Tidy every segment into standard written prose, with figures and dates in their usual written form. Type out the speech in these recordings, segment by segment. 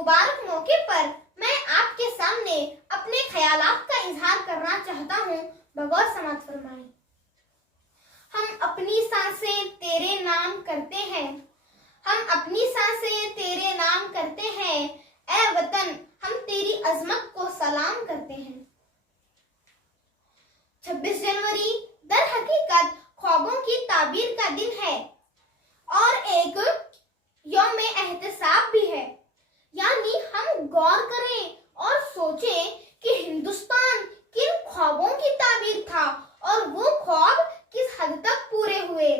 मुबारक मौके पर मैं आपके सामने अपने ख्यालात का इजहार करना चाहता हूँ। बगौर समाअत फरमाएं। हम अपनी सांसें तेरे नाम करते हैं, हम अपनी सांसें तेरे नाम करते हैं, ए वतन हम तेरी अजमत को सलाम करते हैं। 26 जनवरी दर हकीकत ख्वाबों की ताबीर का दिन है और एक यौम एहतसाब भी है। यानी हम गौर करें और सोचें कि हिंदुस्तान किन ख्वाबों की ताबीर था और वो ख्वाब किस हद तक पूरे हुए,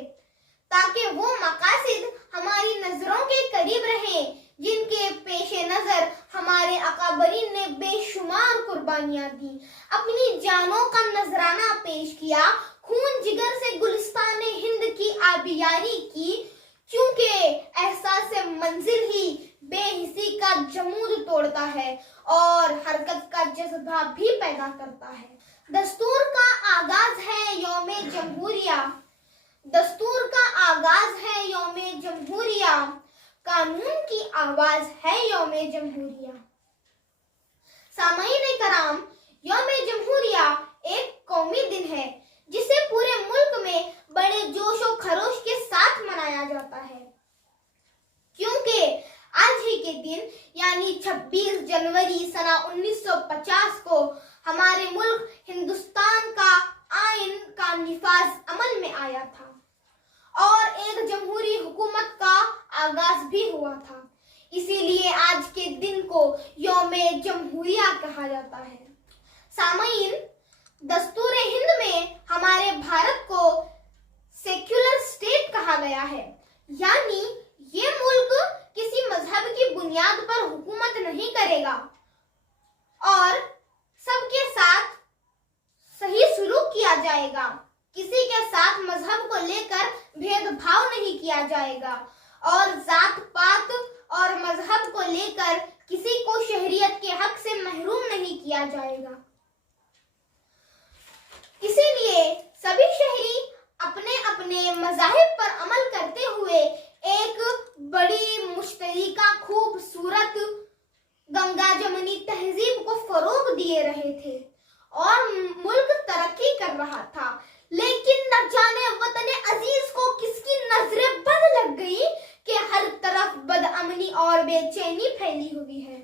ताकि वो मकासिद हमारी नजरों के करीब रहें जिनके पेशे नजर हमारे अकाबरीन ने बेशुमार कुर्बानियां दी, अपनी जानों का नजराना पेश किया, खून जिगर से गुलिस्तान हिंद की आबियारी की, क्योंकि एहसास मंजिल ही बेहिसी का जमूद तोड़ता है और हरकत का जज्बा भी पैदा करता है। दस्तूर का आगाज है यौम जमहूरिया, दस्तूर का आगाज है यौम जमहूरिया, कानून की आवाज है यौम जमहूरिया। सामाईन कराम, यौम जमहूरिया एक कौमी दिन है जिसे पूरे मुल्क में बड़े जोश और खरोश के साथ मनाया जाता है, क्योंकि आज ही के दिन यानी 26 जनवरी सना 1950 को हमारे मुल्क हिंदुस्तान का आइन का निफाज अमल में आया था और एक जमहूरी हुकूमत का आगाज भी हुआ था। इसीलिए आज के दिन को यौम जमहूरिया कहा जाता है। सामाईन, दस्तूर हिंद में हमारे भारत को सेक्युलर स्टेट कहा गया है, यानी ये मुल्क किसी मजहब की बुनियाद पर हुकूमत नहीं करेगा और सबके साथ सही सुलूक किया जाएगा, किसी के साथ मजहब को लेकर भेदभाव नहीं किया जाएगा और जात पात और मजहब को लेकर किसी को शहरियत के हक से महरूम नहीं किया जाएगा। इसीलिए सभी शहरी अपने अपने मज़ाहिब पर अमल करते हुए एक बड़ी मुश्तरका खूबसूरत गंगा जमनी तहजीब को फरोग दिए रहे थे और मुल्क तरक्की कर रहा था। लेकिन न जाने वतन अजीज को किसकी नजरें बद लग गई कि हर तरफ बदअमनी और बेचैनी फैली हुई है।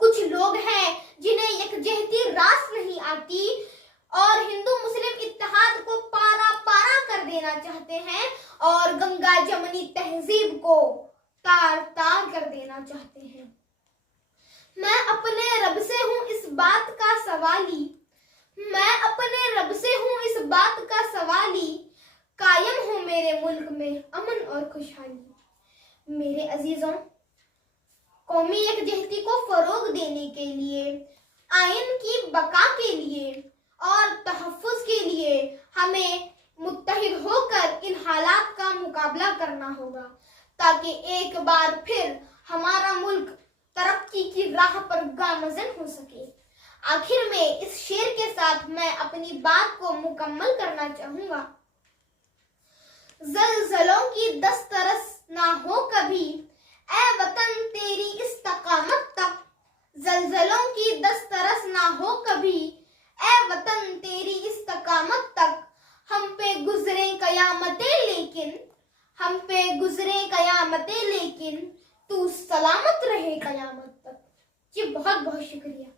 कुछ लोग हैं जिन्हें यकजहती रास नहीं आती और हिंदू मुस्लिम इत्तेहाद को पारा पारा कर देना चाहते हैं और गंगा जमनी तहजीब को तार तार कर देना चाहते हैं। मैं अपने रब से हूँ इस बात का सवाली, मैं अपने रब से हूँ इस बात का सवाली, कायम हो मेरे मुल्क में अमन और खुशहाली। मेरे अजीजों, कौमी यकजहती को फरोग देने के लिए, आइन की बका के लिए और तहफ़्फ़ुज़ के लिए हमें मुत्तहिद होकर इन हालात का मुकाबला करना होगा, ताकि एक बार फिर हमारा मुल्क तरक्की की राह पर गामज़न हो सके। आखिर में इस शेर के साथ मैं अपनी बात को मुकम्मल करना चाहूंगा। ज़लज़लों की दस्तरस ना हो कभी, ए वतन तेरी इस्तकामत तक, ज़लज़लों की दस्तरस ना हो कभी, ए वतन तेरी इस्तकामत तक, हम पे गुजरे कयामतें लेकिन, हम पे गुजरे कयामतें लेकिन, तू सलामत रहे कयामत तक। जी बहुत बहुत शुक्रिया।